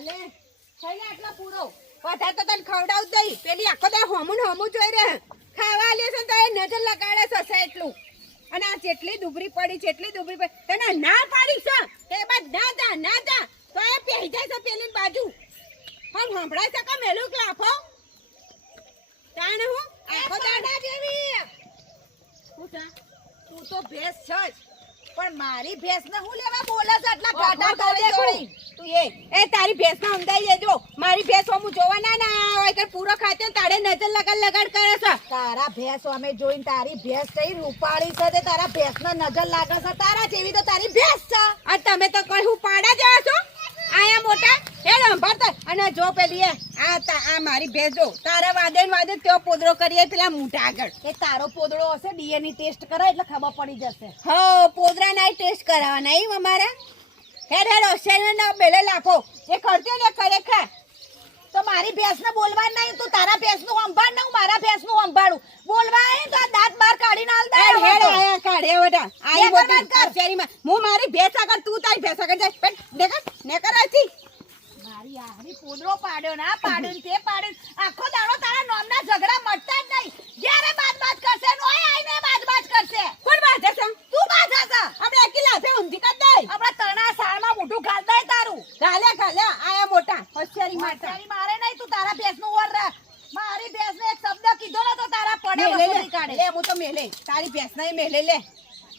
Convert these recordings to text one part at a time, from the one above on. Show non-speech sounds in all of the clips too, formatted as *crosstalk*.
અલે ખાઈને આટલા પૂરો. વધારે તો તને ખવડાવ દઈ પેલી આખો તો હોમું ને હોમું જોઈ રહે. ખાવા લે છે તો એ નજર લગાડે છે એટલું અને આ જેટલી દુબરી પડી જેટલી દુબરી પડી તને ના પાડી છે? તે બાદ ના જા ના જા. તો એ પહેરી જાય છે પેલી બાજુ. પણ સંભળાય છે કે મેલું લાફો તાણે હું? આખો દાડા. જેવી. હું તું તો ભેસ છે જ. પણ મારી ભેંસ ને હું લેવા બોલે છે એટલા ગાડા કરે દોડી તું એ. એ તારી ભેંસ ને સમજાઈ દેજો. મારી ભેંસ હું જોવા ના ના હોય કે પૂરો ખાતે તારે નજર લગાડ લગાડ કરે છે. તારા ભેંસ અમે જોઈને તારી ભેંસ કઈ રૂપાળી છે તે તારા ભેંસ નજર લાગે છે. તારા જેવી તો તારી ભેંસ છે. આ તમે તો કઈ હું પાડા જેવા છો? આયા મોટા? હે સંભાળતા. અને જો પેલી આ આ મારી ભેજો તારા વાદે ને વાદે તેઓ પોદરો કરીએ પેલા મોટા આગળ. એ તારો પોદળો હશે ડીએનએ ટેસ્ટ કરાય એટલે ખબર પડી જશે. હો પોદરા ના ટેસ્ટ કરાવવાના એ અમારા? હેડ હેડ હોશિયાર ના બેલે લાફો એ કરજો ને ખરેખર. તો મારી ભેંસ ને બોલવા નહીં તું તારા ભેંસનું સંભાળ ને હું મારા ભેંસનું સંભાળું. બોલવા આય તો દાંત બાર કાઢીને હાલ દે હેડ. આયા કાઢે બેટા આઈ બોલ કર. હોશિયારીમાં હું મારી ભેંસ આગળ તું તારી ભેંસ આગળ જાય. પેટ નેકર નેકર આથી. મારી આહરી પોદરો પાડ્યો ના પાડ્યો તે પાડ્યો આખો દાડો તારા નોમના ઝઘડા મટતા જ નહીં જ્યારે બાદ બાદ કરશે ને ઓય આઈને બાદ બાદ કરશે કોણ બાધે છે તું બાધા છે આપણે એકી લાફે ઊંધી કર દે આપણા તરણા સાળમાં મોઢું ગાલ દે તારું ગાલે ગાલે આયા મોટા હોશિયારી માટે મારી મારે નહીં તું તારા ભેંસનું ઓર રાખ મારી ભેંસ ને એક શબ્દ કીધો ને તો તારા પડે મેલે લે વસોલી કાઢે લે હું તો મેલે તારી ભેંસ નહીં મેલે લે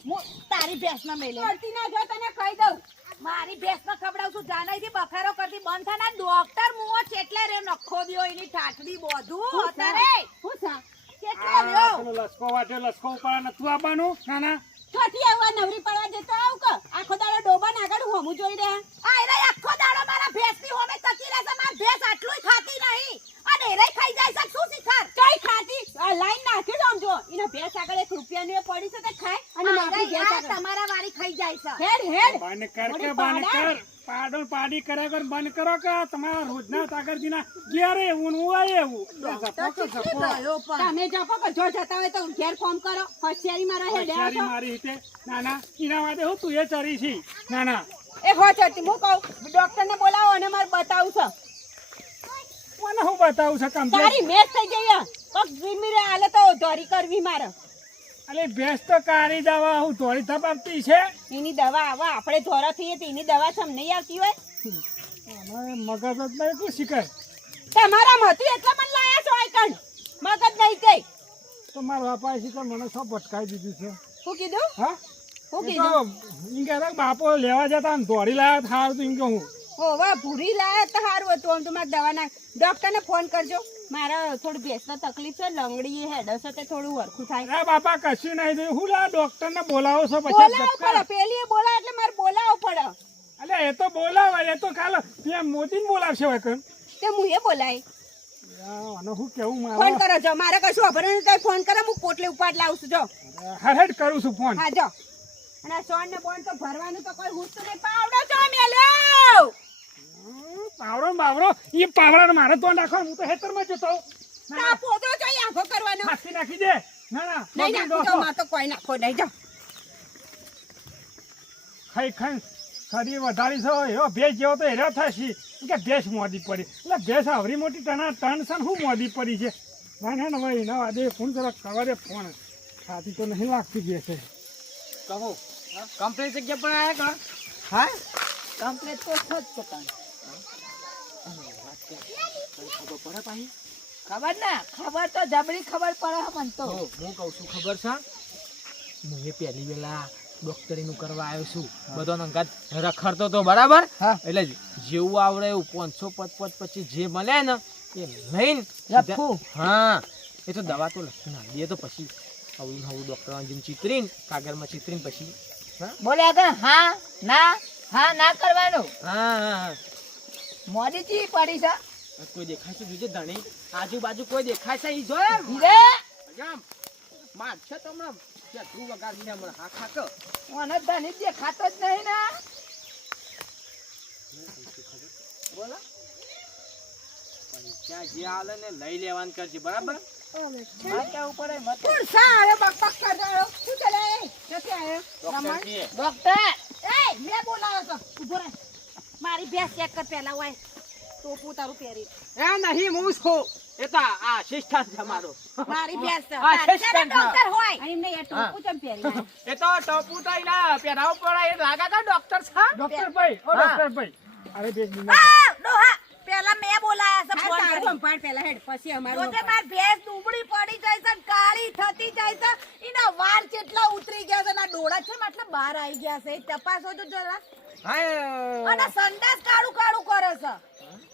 હું તારી ભેંસ ના મેલે કરતી ના જો તને કહી દઉં મારી ભેંસ ને ખવડાવશું જાનાઈ થી બખારો કરતી બંધ થાય ને ડોક્ટર મુઓ ચેટલે રે નખો દ્યો એની ઠાઠડી બોધું અત્યારે હું સા ચેટલે આ રહ્યો પેલો લસકો વાટ્યો લસકો ઉપાડવા નતું આવવાનું? ના ના છોટી આવવા નવરી પડવા જતો આવ કે? આખો દાડો ડોબા આગળ હોમું જોઈ રહ્યા. આ રે આખો દાડો મારા ભેંસ હોમે તકી રહેશે. માર ભેંસ આટલું ખાતી નહીં. અને એરે ખાઈ જાય છે. શું શીખર? કઈ ખાતી? આ લાઈન નાખી દો જો. એનો ભેંસ આગળ રૂપિયાની એ પડી છે તે ખાય અને મારી ભેંસ તમારા વારી ખાઈ જાય છે. હેડ હેડ. બંધ કે બંધ પાડા. પાડો કર્યા કર બંધ કરો કે તમારા રોજના તાગરજીના ઘેરે એવું એવું? જપો કે જપો ગયો પણ? તમે જપો કે જો જતા હોય તો ઘેર ફોન કરો. હોશિયારીમાં રહે હોશિયારી મારી રીતે? ના ના એના માટે હું તું એ ચરી છી. ના ના. એ હો છોટી હું કહું ડોક્ટર ને બોલાવો અને મારે બતાવું છે. મને હું બતાવું છે તારી કમ્પ્લેટ મેચ થઈ ગઈ. કોક ઝીમી રે હાલે તો ધોરી કરવી મારે. અલે ભેંસ તો કાળી દવા હું થોડી આપતી છે. એની દવા આવા આપણે ધોરા થઈએ તો એની દવા સમ નહીં આવતી હોય. મગજ જ નહીં કોઈ શીખર તમારા મતી એટલે મને લાયા છો આઈકન મગજ નહીં તે તો મારા બાપા છે તો મને સબ ભટકાઈ દીધું છે? શું કીધું? હા? શું કીધું? કહેતા બાપો લેવા જતા ને દોડી લાયા થાર તો કે હું ઓ ભૂરી લાયા તો સારું હતું. આમ તો મારે દવા ના ડોક્ટરને ફોન કરજો. મારે થોડી ભેંસનો તકલીફ છે લંગડી હેડો છે તે થોડું વરખું થાય. અરે બાપા કશું નહીં થયું. હું લા ડોક્ટર ને બોલાવો છો પછી બોલાવો. પડે. પેલી બોલા એટલે મારે બોલાવો પડે. અલે એ તો બોલાવો એ તો કાલે ત્યાં મોદી બોલાવશે વાકન તે હું એ બોલાય. આનો હું કેવું ફોન કરો જો. મારે કશું ખબર નથી. ફોન કરો હું પોટલી ઉપાડ લાવું છું જો. હરેડ કરું છું ફોન હા જો. અને સોન ને બોન તો ભરવાનું તો કોઈ હુસ્તું નહીં. પાવડો છો મેલ્યો! ને બાવડો એ પાવડા મારે તો નાખો હું તો હેતરમાં જતો હોઉં. ના, પોતો જો અહીં આંખો કરવાનો? નાખી નાખી દે. ના ના નહીં તો. માં તો કોઈ નાખો નહીં જો ખાઈ ખાઈ ખરી વધારી છે એવો જેવો તો હેરો થશે કે ભેંસ મોદી પડી. એટલે ભેસ આવરી મોટી ટણા ટન છે શું મોદી પડી છે. ના ના ભાઈ ના વાદે ફોન જરા કવારે ફોન. ખાતી તો નહીં લાગતી ભેંસ. કહો કમ્પ્લેટ જગ્યા પર આવ્યા કા હા? કમ્પ્લેટ તો પોતાનું ખબર પડે પાહી? ખબર ના ખબર તો જબરી ખબર પડે મન તો. હું કહું છું ખબર છે? હું એ પહેલી વેલા ડોક્ટરીનું કરવા આવ્યો છું. બધો નંગાત રખડતો તો બરાબર એટલે જેવું આવડે એવું પાંચસો પદ પદ પછી જે મળે ને એ લઈને લખું. હા એ તો દવા તો લખી ના દે તો પછી હવળું હવળું ડોક્ટર જેમ ચિતરીને કાગળમાં ચિતરીને પછી બોલે આગળ હા ના હા ના કરવાનું. હા હા. મોદીજી પડી છે. કોઈ દેખાય છે જોજે ધણી. આજુબાજુ કોઈ દેખાય છે ઈ જોયે રે જામ માર છે તો હમણાં. ત્યાં તું વગાડીને હમણાં હા ખાક મને ધણી દેખાતો જ નહીં ને. બોલો. ત્યાં જે હાલે ને લઈ લેવાનું કરજે બરાબર? મારી ભેંસ ચેક કર પેલા હોય. ટોપું તારું પહેરી એ નહીં હું છું. એ તો આ આસિસ્ટન્ટ છે મારો. ભેંસ છે. ડોક્ટર હોય? અને એમને એ ટોપું કેમ પહેરી એ તો ટપુ તો એના પહેરાવ પડે એ લાગે તો ડોક્ટર છે. ડોક્ટર ભાઈ ઓ ડોક્ટર ભાઈ. અરે બેસ બીમાર ડોહા પેલા મેં બોલાયા છે ફોન કરી. સંભાળ પેલા હેડ, પછી અમારું તો. માર ભેંસ દુબળી પડી જાય છે ને કાળી થતી જાય છે એના વાળ કેટલા ઉતરી ગયા છે એના ડોળા છે એટલે બહાર આવી ગયા છે. એ તપાસો તો જરા. હા અને સંડાસ કાળું કાળું કરે છે.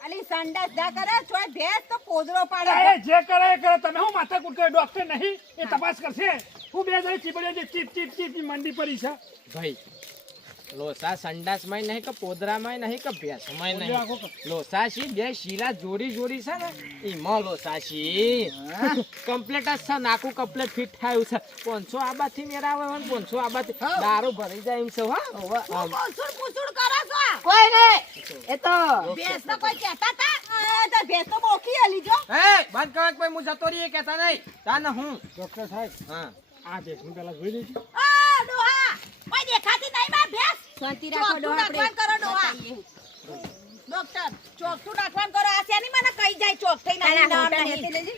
અલી સંડાસ જા કરે છો ભેંસ તો પોદરો પાડે એ જે કરે એ કરે. તમે હું માથા કૂટ કરે ડોક્ટર નહીં? એ તપાસ કરશે. હું બે જણી ચીબડીઓ જે ચીપ ચીપ ચીપ મંડી પડી છે. ભાઈ લોસા સંડાસમાં નહીં કે પોદરામાં નહીં કે ભેંસમાં નહીં. લોસા શી બે શીલા જોડી જોડી છે ને એમાં લોસા શી કમ્પ્લેટ જ છે નાકું કમ્પ્લેટ ફિટ થયું છે. પાંચસો આબાથી મેળાવે હોય ને પાંચસો આબાથી દારૂ ભરી જાય એમ છે હા. કોઈ નહીં. એ તો ભેંસ તો કોઈ કહેતા તા? ભેંસ તો બોકી આલી જો. એ બંધ કરો ભાઈ હું જતો રહીએ કહેતા નહીં. તા ને હું? ડોક્ટર સાહેબ હા. આ બેસ હું પેલા જોઈ લેજો. આ ડોહા કોઈ દેખાતી નહીં માર ભેંસ શાંતિ રાખો ડો આપણે કરો. બતાવીએ. ડોક્ટર ચોકઠું નાખવાનું કરો આ શેની મને કઈ જાય ચોક થઈ તારા નામ હોટા નહીં. નેતે લેજે.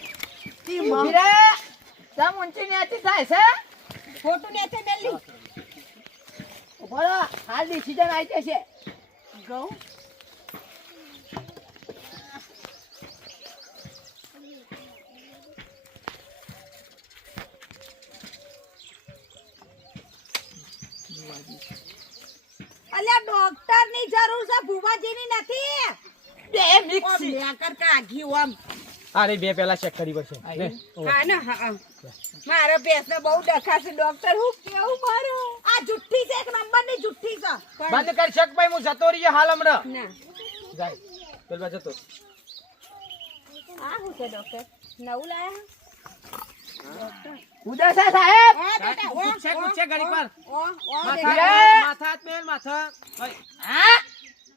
ખોટું નેતે મેલી. ઘઉં? અલ્યા ડોક્ટરની જરૂર છે ભુવાજીની નથી. બે ઓમ લેકર કાઘી ઓમ. અરે બે પેલા ચેક કરી પડશે. હા ને હા હા. મારા ભેંસને બહુ ડખાશે ડોક્ટર હું કેવું મારું? આ જુઠ્ઠી છે એક નંબરની જુઠ્ઠી છે. બંધ કર શક ભાઈ હું જતો રહી હાલ હમણાં. ના. જાય પેલા જતો. આ શું છે ડોક્ટર? નવું લાયા? ઉદા સાહેબ? પૂછે પૂછે ઘડીક વાર. ઓ ઓ માથા. માથા મેલ માથા હા?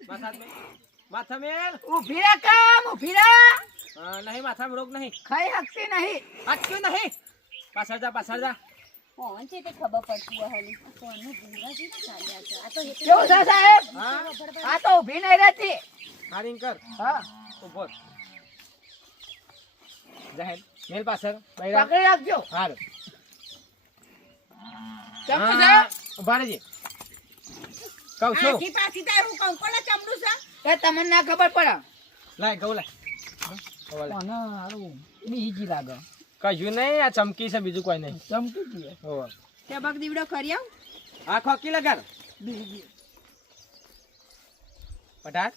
માથા મેલ. માથા મેલ. ઊભી રે કામ ઊભી રે. નહીં માથા રોગ નહીં. ખાઈ શકતી નહીં. અટક્યું નહીં. પાછળ જા પાછળ જા. કોણ છે તે ખબર પડતી હોય કોણનું ભૂંગળા છે ચાલ્યા છે. આ તો કેવું છે સાહેબ? આ તો ઊભી નહીં રહેતી. હારીંગ કર. હા. ઊભો જાહેર. મેલ પાછળ બૈરા પકડી રાખજો. હાલ ચમડું છે? ઊભા રહેજે. કહું છું. આખી પાછી થાય હું કંકોડા ચમડું છે? એ તમને ના ખબર પડે. લાય ગૌ લાય. હવે લાય. કોને હારું? બીજી લાગે. કશું નહીં આ ચમકી છે બીજું કોઈ નહીં. ચમકી હોવે. ટબક દીવડો કરી આવ. આ ખોકી લગાડ. પટાર.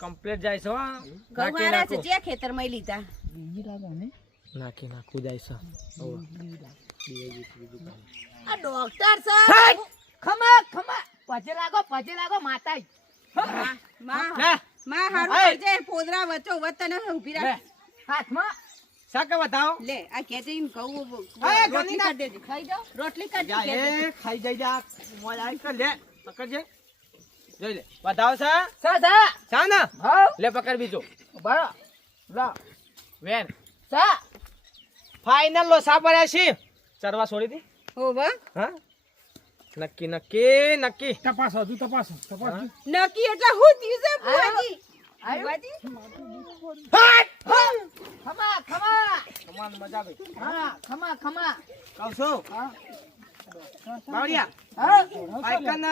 કમ્પ્લીટ જાય છે ગવારા છે નાખું. જે ખેતરમાં લીધા. બીજી લાગે ને? નાખી નાખું જાય છે. આ ડોક્ટર સાહેબ ખમા ખમા. પજે લાગો પજે લાગો માતા માં માં હારું કરજે. પોદરા વચ્ચો ઊભી રાખ. હાથમાં. શાક બતાવો લે આ ખેંચીને કહું રોટલી દેજે. ખાઈ જાઓ. રોટલી જા, દેજે ખાઈ જઈ જા. મોજ આવી કર લે. પકડજે. જોઈ લે. બતાવો છે સા સા. સા ને? લે પકડ બીજો. બરો લો. વેન. સા. ફાઇનલ લો સા પડ્યા છે? ચરવા છોડી દી. હોવે હા? નક્કી નક્કી નક્કી. તપાસ હજુ તપાસ તપાસ. નક્કી એટલે હું થયું છે બુઆજી બુઆજી ખમા ખમા. તમામ મજા આવી. હા ખમા ખમા. કહું છું બાવળિયા. હા. આઈકન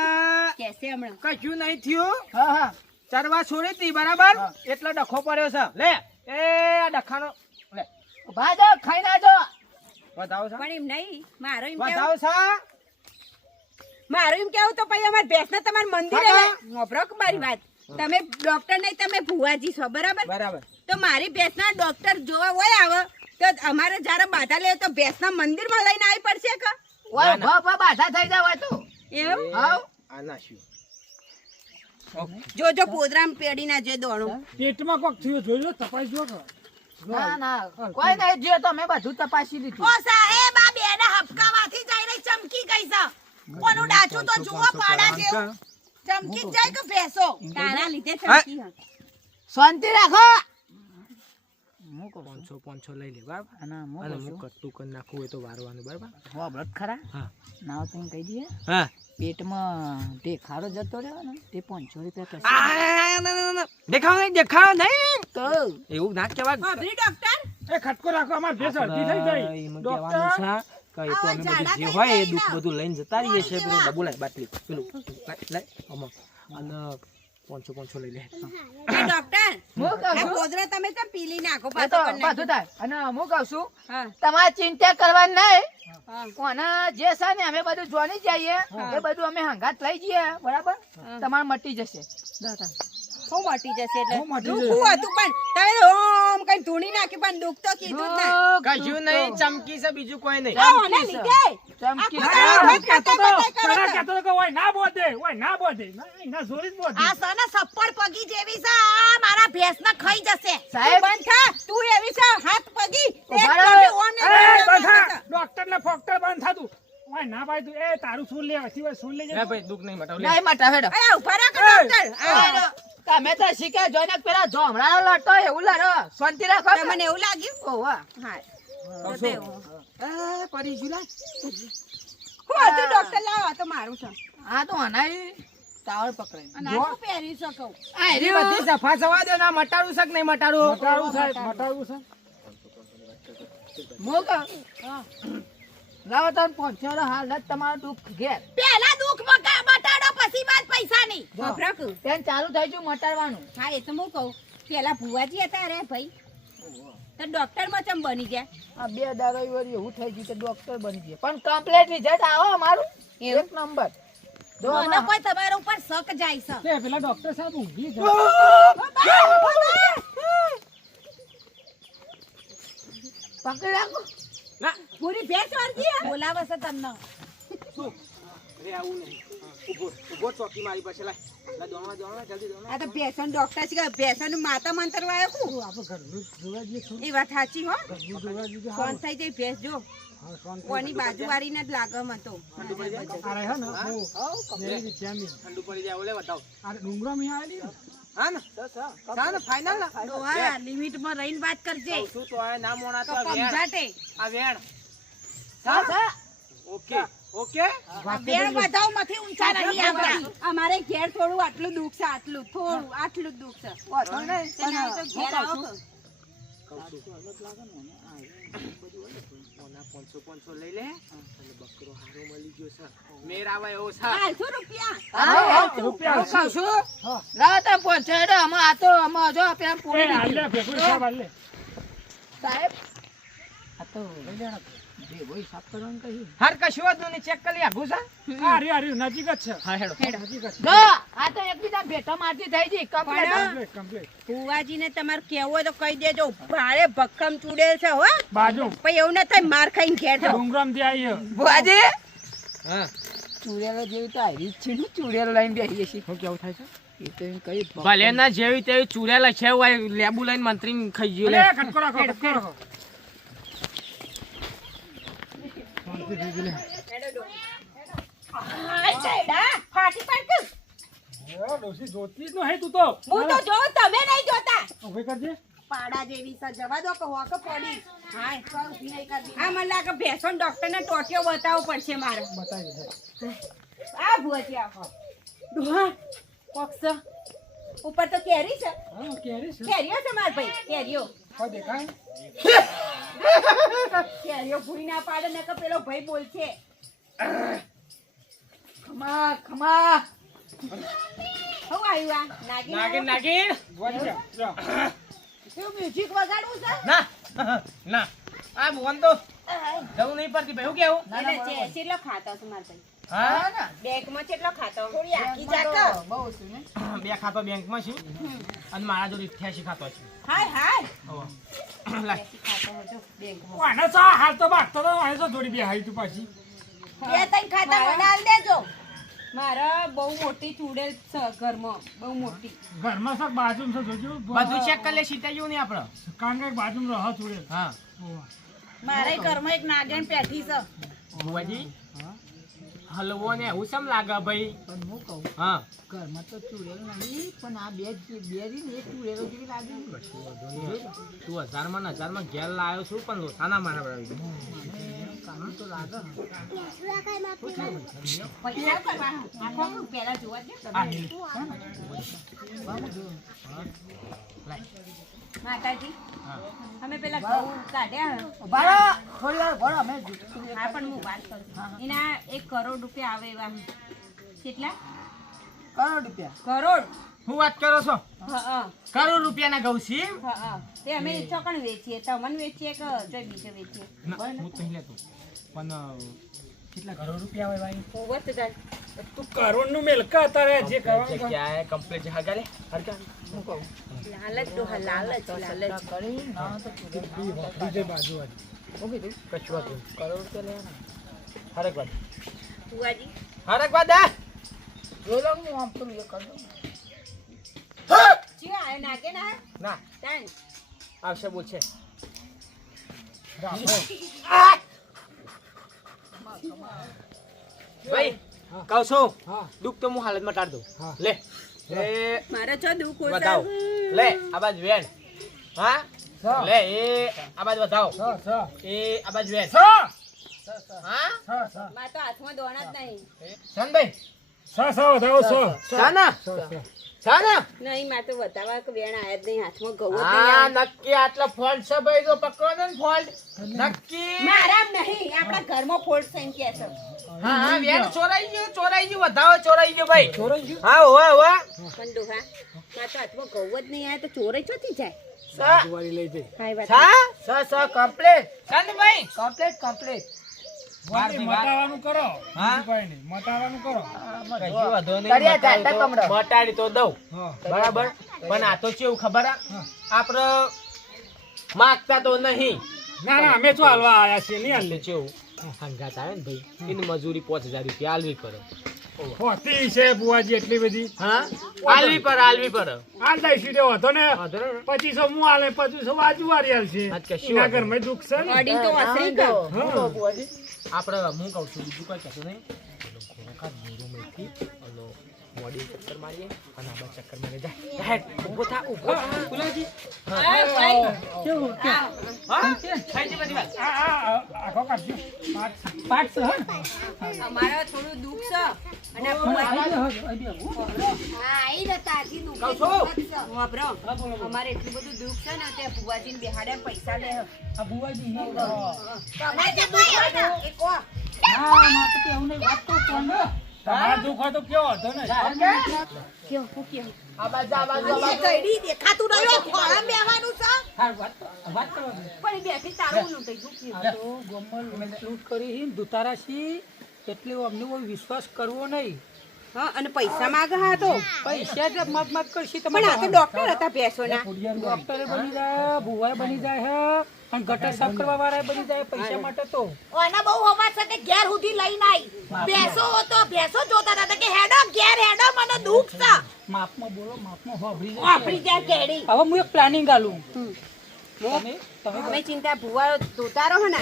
કેસે હમણાં? કશું નહીં થયું? હા હા. ચરવા છોડી હતી બરાબર? એટલો ડખો પડ્યો છે. લે. એ આ ડખાનો. લે. ભાજો ખાઈ નાજો વધાવો સા. પણ એમ નહીં મારો એમ કેવું વધાવો સા. મારું એમ કેવું તો પછી અમારા ભેંસને તમારા મંદિરે કે મારી વાત? તમે ડોક્ટર નહીં તમે ભુવાજી છો બરાબર? બરાબર. તો મારી ભેંસના ડોક્ટર જોવા હોય આવે. તો અમારે જયારે બાધા લે તો ભેંસના મંદિરમાં લઈને આવી પડશે કે? બાધા થઈ જાય તો. એવું? હાવ આ જો જો પોદરામ પેડી ના જે દોણો. પેટમાં કોક થયો જોજો તપાસ જો કે ના ના કોઈ નહીં જે તો મેં બધું તપાસી લીધું. ઓ સાહેબ આ બેને હપકામાંથી જઈને ચમકી ગઈ છે. કોનું ડાચું તો જુઓ પાડા જેવું. ચમકી જાય કે ભેસો? તારા લીધે ચમકી હે. શાંતિ રાખો. પાંચસો પાંચસો લઈ લે બરાબર? અને હું કટ્ટું કરી નાખું હોય તો વારવાનું બરાબર? હો બ્લડ ખરા. હા. નાવ તમે કહી દઈએ. હા. પેટમાં તે ખારો જતો રહ્યો ને તે પાંચસો રૂપિયા. દેખાવ નહીં દેખાવ નહીં. તો એવું ના કહેવાય. ડોક્ટર? એ ખટકો રાખો અમાર ભેંસ અડધી થઈ ગઈ. ડોક્ટર? છે તો અમે બધું જે હોય એ દુઃખ બધું લઈને જતા રહીએ છીએ. પેલું ડબ્બુ બાટલી પેલું લઈ અમાર અને પાંચસો પાંચસો લઈ લે. ડોક્ટર હું કહું છું? ગોદરા તમે તો પીલી નાખો પાછો બધું થાય. અને હું કહું છું હા. તમારે ચિંતા કરવાની નહીં. કોને જે છે ને અમે બધું જોની જઈએ. એ બધું અમે હંગાત લઈ જઈએ બરાબર? તમારે મટી જશે. હું મટી જશે એટલે. દુખવું હતું પણ તમે ઓમ કઈ ધૂણી નાખી પણ દુખ તો કીધું જ ના. કશું નહીં ચમકી છે બીજું કોઈ નહીં. ઓને લીધે. ચમકી આખો ઓય ના બોધે, ઓય ના બોધે. ના, જોડે જ બોધે. આ સને સપ્પડ પગી જેવી છે. આ મારા ભેંસ ના ખાઈ જશે. સાહેબ. બંધ થા. તું એવી છે હાથ પગી. ઓમ ને ને ને. ફોક્ટર બંધ થાતું. ઓય ના ભાઈ તું, એ તારું સૂર લે, હસી સૂર લેજે. હે ભાઈ દુઃખ નહીં મટાવ. લે નહીં મટાવ હેડો. અરે ઊભા રાખ ડોક્ટર. આ, તમે તો શીખે જોઈને પેલા જોમડાનો લડતો એવું લડો શાંતિ રાખો તમને એવું લાગ્યું? ઓવા હા. કહું તો છું. પડી હું. હતું ડોક્ટર લાવો તો મારું છે. આ તો અનાઈ ટાવર પકડાય. અને આ પહેરી શકો આ એ બધી સફા સવા દો ના મટાડું છે કે નહીં મટાડું? મટાડવું સાહેબ, મટાડવું છે. લાવો તમે પહોંચ્યો હાલ જ તમારું દુઃખ ઘેર. પહેલા દુઃખ મકા બટાડો પછી બાદ પૈસા નહીં ગભરાક ત્યાં ચાલુ થઈ ગયું મટાડવાનું. હા એ તો હું કહું. પેલા ભુવાજી હતા રે ભાઈ. તો ડોક્ટરમાં ચમ બની ગયા? આ બે દાડા વળી એવું થઈ ગયું કે ડોક્ટર બની ગયા. પણ કમ્પ્લીટ રિઝલ્ટ આવો અમારું. એક નંબર. જો મને કોઈ તમારા ઉપર શક જાય છે. તે પેલા ડોક્ટર સાહેબ ઊંઘી ગયા. પકડી રાખો. ના. પૂરી ભેંસ વળગી હે? બોલાવે છે તમને. આવું નહીં. ઊભો ઊભો ચોકી મારી પાસે લાય. લા દોણવા દોણવા જલ્દી દોણવા આ તો ભેસન ડોક્ટર છે ભેંસન માતા મંત્ર વાળો કુ. એ વાત સાચી હો. ફોન થઈ જાય ભેસ જો. કોની બાજુ વાળી ને જ લાગે મન તો આ રહે ને, બહુ. જેવી જેમી. ઠંડુ પડી જાય ઓલે બતાવ. આ ડુંગરામાં આવેલી ને. હા ને? હા ને ફાઇનલ ને? લિમિટમાં રહીને વાત કરજે. શું તો આ ના મોણા તો આ વેણ. આ વેણ. હા ઓકે. ઓકે? બેન બધાવમાંથી ઊંચા નહીં આવતા. અમારે ઘેર થોડું આટલું દુઃખ છે આટલું થોડું આટલું દુઃખ છે. ઘેર આવો સાહેબ? હાર કશું ચેક કરી આગું છે. આ રહ્યું, નજીક જ છે. હા હેડો. નજીક જ આ તો એકબીજા ભેટો મારતી થઈ ગઈ કમ્પ્લીટ પણ- complete. ભુવાજીને તમારે કેવું હોય તો કહી દેજો. ભારે ભક્કમ ચૂડેલ છે હો. બાજુ. પછી એવું ના થાય માર ખાઈને ઘેર જાઓ. થી આવીએ. ફુવાજી હા. ચૂડેલો જેવી તો આવી જ છે ને ચૂડેલો લઈને બેસીએ છીએ હું કેવું થાય છે? ભલે ના જેવી તેવી ચૂરેલા છે લેબુ લઈને મંત્રી ખાઈ ગયો લે અલે, ખટકો રાખો, ખટકો રાખો. શાંતિ થઈ ગઈ લે. ફાટી પડતું એ, ડોશી જોતી જ નહીં તું તો. હું તો જોઉં તમે નહીં જોતા કરજે. પાડા જેવી છે જવા દો કે હોક પડી કરવી આ મને લાગે ભેંસોન ડોક્ટરને ટોટિયો બતાવવો પડશે મારે બતાવી આ ભુવાજી આવો ડોહા કોક્સ ઉપર તો કેરી છે કેરી છે. કેરીઓ છે માર ભાઈ કેરીઓ કોઈ દેખાય? કેરીઓ ભૂઈ ના પાડે ને કે પેલો ભાઈ બોલશે. ખમા ખમા. હું આ. નાગિન નાગીન નાગીન. મ્યુઝિક વગાડવું છે? ના ના. આ ભુવન તો. જવું નહીં પડતી. ભાઈ હું કેવું? એટલે ચે- ચેટલો ખાતો છો માર ભાઈ? હા? બેગમાં ખાતો? થોડી આખી બહુ છે ને. બે ખાતો બેંકમાં છે. અને મારા જોડે અઠ્યાસી ખાતો છું. હાય હાય. હોવે. લાય. ખાતો હતો બેગમાં આને તો હાલ તો ભાગતો તો, આને તો જોડી બેહાડી તું પાછી. બે ત્રણ ખાતા મને આલ દેજો. મારા બહુ મોટી ચૂડેલ છે ઘરમાં. બહુ મોટી. ઘરમાં બાજુમાં છે, જોજો. બધું ચેક કરી લે જેવું આપણે. કારણ કે બાજુમાં રહો જોડે. હા. મારે ઘરમાં એક નાગણ પેઠી છે. હલવો ને એવું સમ લાગે ભાઈ? પણ હું કહું હા. ઘરમાં તો ચૂડેલો નહીં પણ આ બે બે ને એક ચૂડેલો જેવી લાગે તું હજારમાં ને હજારમાં ઘેર લાવ્યો છું પણ લોસાના મારા બરાબર આખો પેલા જોવા દે માતાજી? અમે પેલા ઘઉં કાઢ્યા. ઊભા થોડી વાર ઊભા અમે હા પણ હું વાત કરું. એના એક કરોડ રૂપિયા આવે એવા. કેટલા? કરોડ રૂપિયા. કરોડ? હું વાત કરો છો? હા હા. કરોડ રૂપિયાના ઘઉં છે હા હા. તે અમે ચોકણ વેચીએ તમને વેચીએ કે બીજે વેચીએ? હું તો લેતો. પણ કેટલા કરોડ રૂપિયા હોય ભાઈ? તો જાય. તું કરોડનું મેલકા તારે જે કરવાનું કર. હે? કમ્પ્લીટ હગાલે હરકા લાલચ ડોહા લાલચ લાલચ. કરી ના તો બીજે બાજુ વાળી. હું કીધું? કશું હતું કરોડ રૂપિયા લેવાના. હરક વાત ફુવાજી? હરક વાત દે જોઈ લો હું આમ તો લે કરી જી આ આયો નાકે ના? ના. આવશે બોલશે. *laughs* ભાઈ કહું છું? હા. દુઃખ તો હું હાલતમાં ટાળ દઉં. લે. એ મારે છો દુઃખ વધાવો લે આ બાજુ વેણ. હા. લે એ આ બાજુ વધાવો. એ આ બાજુ વેણ. હા. મારે તો હાથમાં દોણા જ નહીં. સનભાઈ સ, સ, વધાવો, સ. સાના? સ, સ. સાના? નહીં મારે તો બતાવવા કે વેણ આયા જ નહીં. હાથમાં ઘઉં હા નક્કી આટલા ફોલ્ટ છે ભાઈ જો પકડો ને ફોલ્ટ નક્કી. મારા નહીં આપણા ઘરમાં ફોલ્ટ છે કે છે. હા હા વેણ ચોરાઈ ગયું ચોરાઈ ગયું વધાવો ચોરાઈ ગયું ભાઈ. ચોરાઈ ગયું? હા હોવા હોવા. પણ તો હાથમાં ઘઉં જ નહીં આયા તો ચોરાઈ ચોથી જાય. સા. બાજુવાળી લઈ જઈ. હા એ સા? સ સ કમ્પ્લીટ કમ્પ્લીટ મટાવાનું કરો. હા? બીજું નહીં. મટાવાનું કરો. કશું વાંધો નહીં કર્યા મટાડી તો- કમળો. મટાડી તો દઉં. બરાબર? પણ આ તો કેવું ખબર હે? માગતા તો નહીં. ના ના અમે શું હાલવા આયા છીએ? નહીં હાલ કેવું હંગાત આવે ને ભાઈ. એની મજૂરી પાંચ હજાર રૂપિયા આલવી પડે. હોતી છે બુવાજી એટલી બધી. હા? આલવી પર આલવી પર હાલ જાય સીધે હતો ને. પચીસો હું આલે પચીસો બાજુ વાળી હાલશે. ઘરમાં દુઃખ છે તો આપણે હું કહું છું બીજું કઈ કહેતો નહીં. ખોરાક જીરું મોડી ચક્કર મારીએ અને આ ચક્કર મારી જાય હેડ, ઊભો થા ઊભો ફુલાજી. હા, ભાઈ. હા. હા થઈ ગઈ બધી વાત આ આ આખો કાઢજો પાટ પાટ છે હે? અમારે થોડું દુઃખ છે અને આ ફુવા- હા, આઈ ને તાજી દુઃખ કહું છું. વાપરો. અમારે એટલું બધું દુઃખ છે ને તે ફુવાજીને બેહાડે પૈસા લે આ બુવાજી હે. તમે જે દુઃખ હોય ને હા, મારે તો કેવું નહીં. વાત તો કોણ હે? તમારો દુઃખ હોય તો કયો હતો ને કયો, હું કયો? આ બાજુ આ બાજુ આ કઈડી દેખાતું નહીં હો, ખોળામાં બેહવાનું છે. હા, વાત વાત કરવા પણ બેઠી તારું લૂંટાઈ ગયું. આ તો ગોમલ લૂંટ કરી હી દુતારાશી એટલે અમને કોઈ વિશ્વાસ કરવો નહીં. હા, અને પૈસા માંગે હા તો. પૈસા જ મત મત કરશી તમારે આ તો ડોક્ટર હતા ભેંસોના. ડોક્ટર બની જાય ભુવા બની જાય હે. અને ગટર સાફ કરવા વાળા બની જાય પૈસા માટે તો. ઓના બહુ હવા સાથે ઘેર સુધી લઈને આવી ભેંસો હતો ભેંસો જોતા હતા કે હેડો ઘેર હેડો મને દુખ છે. માપમાં બોલો માપમાં હોભળી જાય જશે. જાય કેડી હવે હું એક પ્લાનિંગ આલું. તમે તમે ચિંતા ભૂવા ધોતારો રહો ને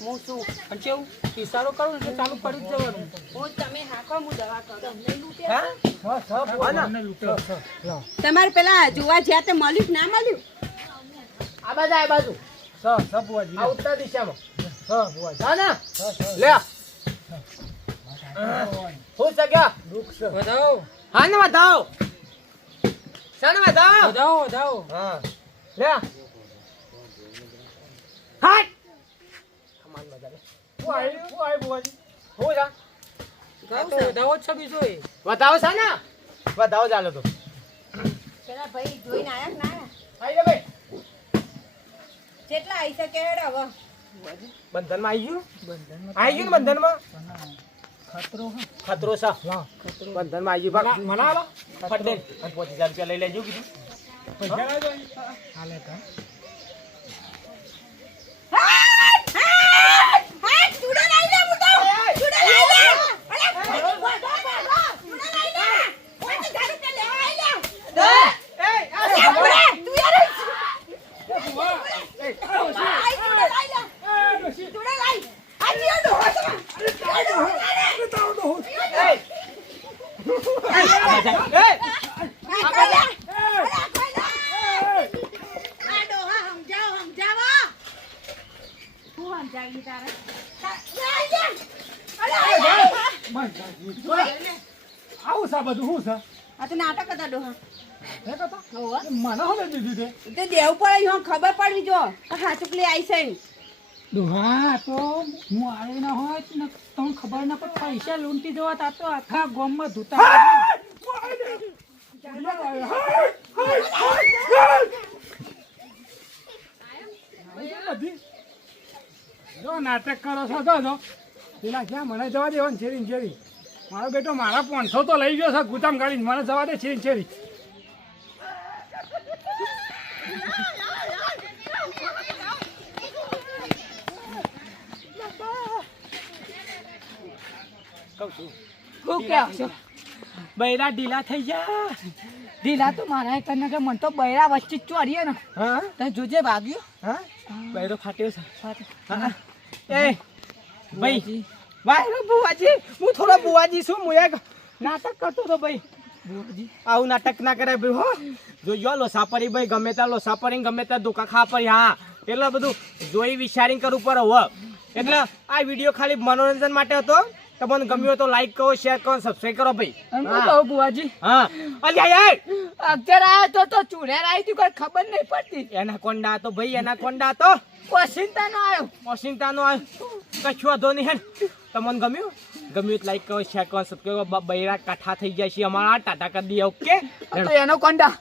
હું શું? અને કેવું? ઈશારો કરું એટલે ચાલુ કરી જ જવાનું. હું તમે હાકો હું દવા કરું. હા? અમને લૂંટો તમારે પેલા જોવા જ્યાં તે મળ્યું કે ના મળ્યું? આ બાજુ આ બાજુ. સ સ બુવાજી આ ઉત્તર દિશામાં. સ બુવાજી હા ને? લે. હું. સગ્યા દુખ છે. વધાવ. હા ને વધાવો. સણ વધાવ? વધાવ વધાવ. હા. લે. હાટ. કમાલ મજા હું આવી હું આવી બુવાજી હું જા વધાવો છે બીજો એ. વધાવો છે ને? વધાવો ચાલો તો. પેલા ભાઈ જોઈને આયા ના? આઈ ભાઈ. જેટલા આવી શકે હેડ હવે. બંધનમાં આવી ગયું? બંધનમાં આવી ગયું ને બંધનમાં? ખતરો ખતરો સા હા બંધનમાં આવી ગયું. મના આલો ફટે. હજાર રૂપિયા લઈ લેજો કીધું. પૈસા લાવજો હાલે કા જવા તો આખા ગોમમાં ધૂતા જો નાટક કરો છો તો જો. પેલા ક્યાં મને જવા દેવાનું છેરી ને છેરી. મારો બેટો મારા પાંચસો તો લઈ ગયો છે ગુતામ ગાડી મને જવા દે છેરી. છેરી કહું છું. બૈરા ઢીલા થઈ ગયા. ઢીલા તો મારા એક ને કે મન તો બૈરા વચ્ચે જ ચોરીએ ને. હા? જોજે ભાગ્યો હા? બૈરો ફાટ્યો છે. હા એ ભાઈ ભાઈ બુવાજી. હું થોડો બુવાજી છું હું એક નાટક કરતો હતો ભાઈ. આવું નાટક ના કરે ભાઈ હો. જો જો લોસાપરી ભાઈ ગમે ત્યાં લોસાપરી ગમે ત્યાં ધોકા ખા પડી હા. એટલે બધું જોઈ વિચારીને કરવું પડે હો. એટલે આ વીડિયો ખાલી મનોરંજન માટે હતો. તમને ગમ્યું તો લાઈક કરો શેર કરો સબસ્ક્રાઇબ કરો ભાઈ. એમ તો કહું બુવાજી. હા. અલ્યા એ અત્યારે આ તો તો ચૂડેર આવી હતી કોઈ ખબર નહીં પડતી. એના કોંડા તો ભાઈ એના કોંડા તો. ઓશિંતા નો આવ્યો. વોશિંગ્ટનનો આ કશું વાંધો નહીં હે તમને ગમ્યું? ગમ્યું તો લાઈક કરો શેર કરો સબસ્ક્રાઇબ કરો. બૈરા કાઠા થઈ જાય છે અમારા. ટાટા કરી દઈએ ઓકે તો એનો કોંડા.